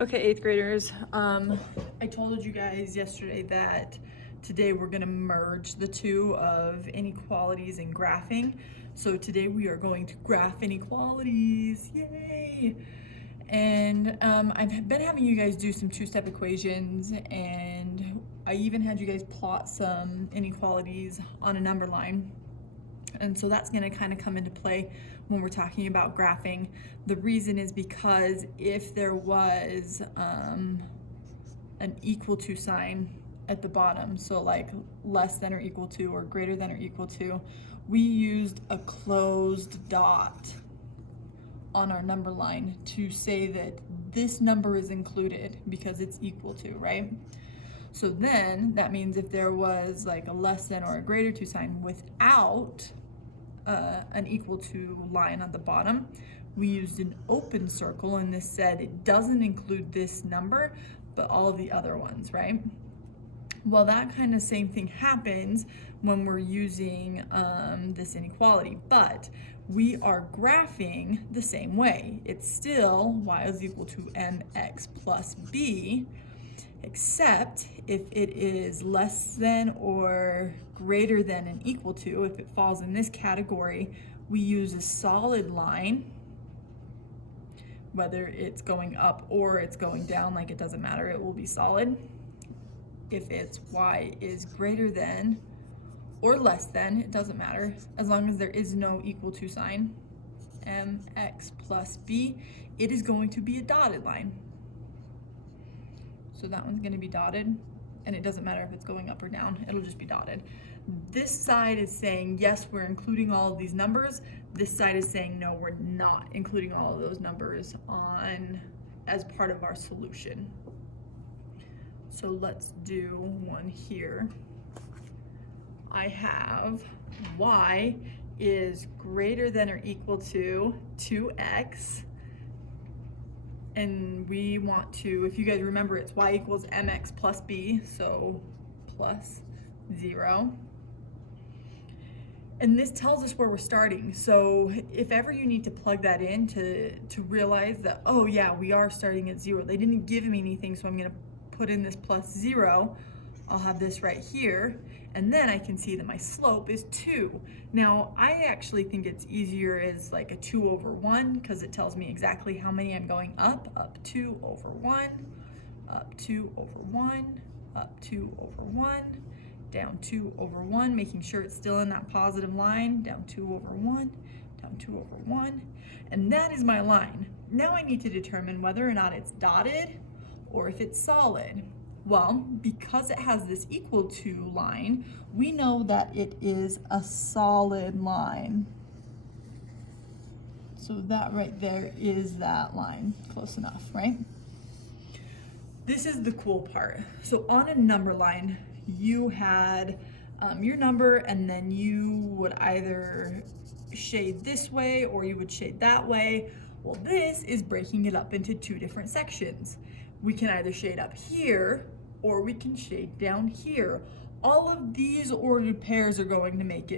Okay, eighth graders, I told you guys yesterday that today we're gonna merge the two of inequalities and graphing. So today we are going to graph inequalities, yay! And I've been having you guys do some two-step equations, and I even had you guys plot some inequalities on a number line. And so that's going to kind of come into play when we're talking about graphing. The reason is because if there was an equal to sign at the bottom, so like less than or equal to or greater than or equal to, we used a closed dot on our number line to say that this number is included because it's equal to, right? So then that means if there was like a less than or a greater to sign without an equal to line on the bottom, we used an open circle, and this said it doesn't include this number, but all the other ones, right? Well, that kind of same thing happens when we're using this inequality, but we are graphing the same way. It's still y is equal to mx plus b, except if it is less than or greater than and equal to, if it falls in this category, we use a solid line, whether it's going up or it's going down, like it doesn't matter, it will be solid. If it's y is greater than or less than, it doesn't matter, as long as there is no equal to sign, mx plus b, it is going to be a dotted line. So that one's going to be dotted, and it doesn't matter if it's going up or down, it'll just be dotted. This side is saying, yes, we're including all of these numbers. This side is saying, no, we're not including all of those numbers as part of our solution. So let's do one here. I have y is greater than or equal to 2x. And we want to, if you guys remember, it's y equals mx plus b, so plus 0. And this tells us where we're starting. So if ever you need to plug that in to realize that, oh yeah, we are starting at 0. They didn't give me anything, so I'm gonna put in this plus 0. I'll have this right here, and then I can see that my slope is 2. Now, I actually think it's easier as like a 2 over 1, because it tells me exactly how many I'm going up 2 over 1, up 2 over 1, up 2 over 1, down 2 over 1, making sure it's still in that positive line, down 2 over 1, down 2 over 1, and that is my line. Now I need to determine whether or not it's dotted or if it's solid. Well, because it has this equal to line, we know that it is a solid line. So that right there is that line. Close enough, right? This is the cool part. So on a number line, you had your number, and then you would either shade this way or you would shade that way. Well, this is breaking it up into two different sections. We can either shade up here or we can shade down here. All of these ordered pairs are going to make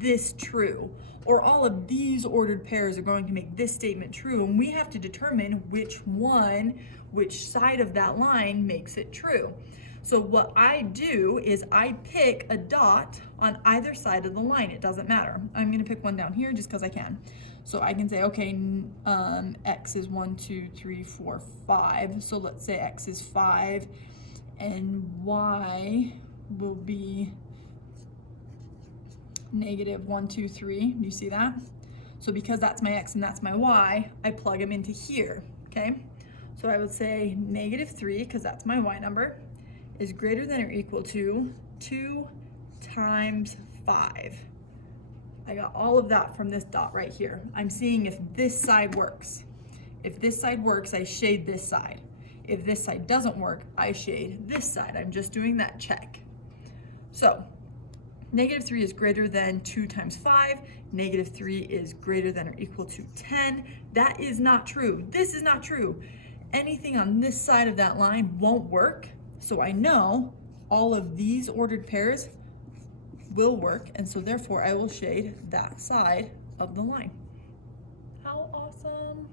this true, or all of these ordered pairs are going to make this statement true, and we have to determine which side of that line makes it true. So what I do is I pick a dot on either side of the line. It doesn't matter. I'm gonna pick one down here just because I can. So I can say, okay, x is 1, 2, 3, 4, 5. So let's say x is 5, and y will be negative 1, 2, 3. Do you see that? So because that's my x and that's my y, I plug them into here, okay? So I would say negative 3, because that's my y number, is greater than or equal to 2 times 5. I got all of that from this dot right here. I'm seeing if this side works. If this side works, I shade this side. If this side doesn't work, I shade this side. I'm just doing that check. So negative 3 is greater than 2 times 5. Negative 3 is greater than or equal to 10. That is not true. This is not true. Anything on this side of that line won't work. So I know all of these ordered pairs will work, and so therefore I will shade that side of the line. How awesome!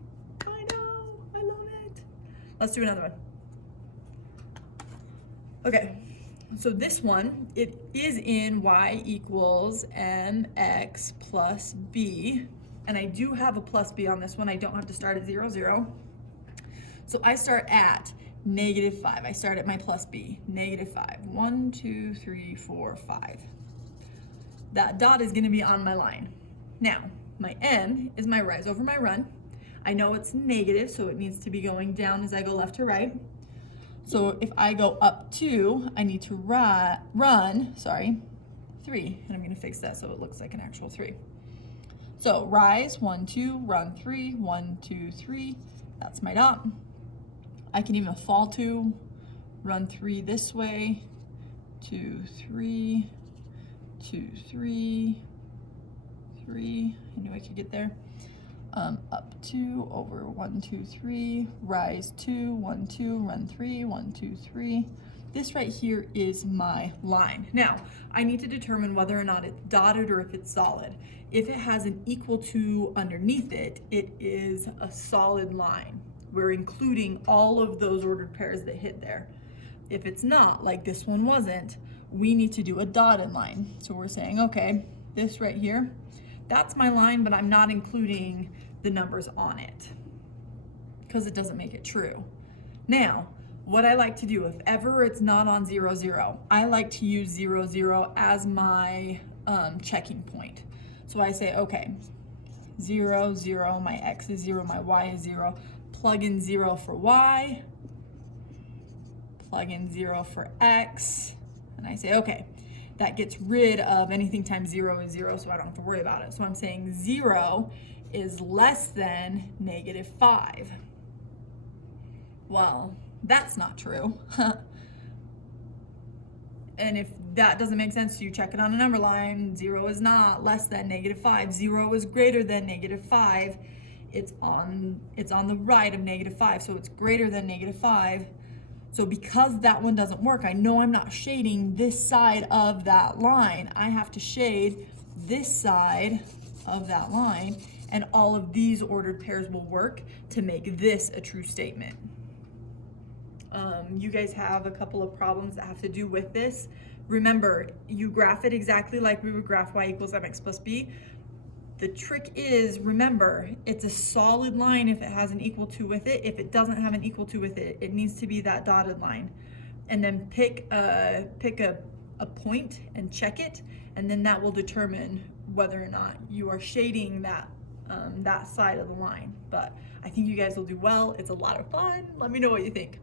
I know, I love it. let's do another one. Okay, so this one, it is in y equals mx plus b, and I do have a plus b on this one. I don't have to start at 0, 0. So I start at -5. I start at my plus b, -5. 1, 2, 3, 4, 5. That dot is going to be on my line. Now, my m is my rise over my run. I know it's negative, so it needs to be going down as I go left to right. So if I go up 2, I need to run 3. And I'm going to fix that so it looks like an actual 3. So rise, 1, 2, run 3, 1, 2, 3. That's my dot. I can even fall 2, run 3 this way, 2, 3, 2, 3, 3. I knew I could get there. Up 2, over 1, 2, 3, rise 2, 1, 2, run 3, 1, 2, 3. This right here is my line. Now, I need to determine whether or not it's dotted or if it's solid. If it has an equal to underneath it, it is a solid line. We're including all of those ordered pairs that hit there. If it's not, like this one wasn't, we need to do a dotted line. So we're saying, okay, this right here, that's my line, but I'm not including the numbers on it because it doesn't make it true. Now, what I like to do, if ever it's not on 0, 0, I like to use 0, 0 as my checking point. So I say, okay, 0, 0, my x is 0, my y is 0, plug in 0 for y, plug in 0 for x, and I say, okay, that gets rid of anything times 0 is 0, so I don't have to worry about it. So I'm saying 0 is less than -5. Well, that's not true. And if that doesn't make sense to you, check it on a number line. 0 is not less than -5. 0 is greater than -5. It's on the right of -5, so it's greater than -5. So because that one doesn't work, I know I'm not shading this side of that line. I have to shade this side of that line, and all of these ordered pairs will work to make this a true statement. You guys have a couple of problems that have to do with this. Remember, you graph it exactly like we would graph y equals mx plus b. The trick is, remember, it's a solid line if it has an equal to with it. If it doesn't have an equal to with it, it needs to be that dotted line. And then pick a point and check it, and then that will determine whether or not you are shading that that side of the line. But I think you guys will do well. It's a lot of fun. Let me know what you think.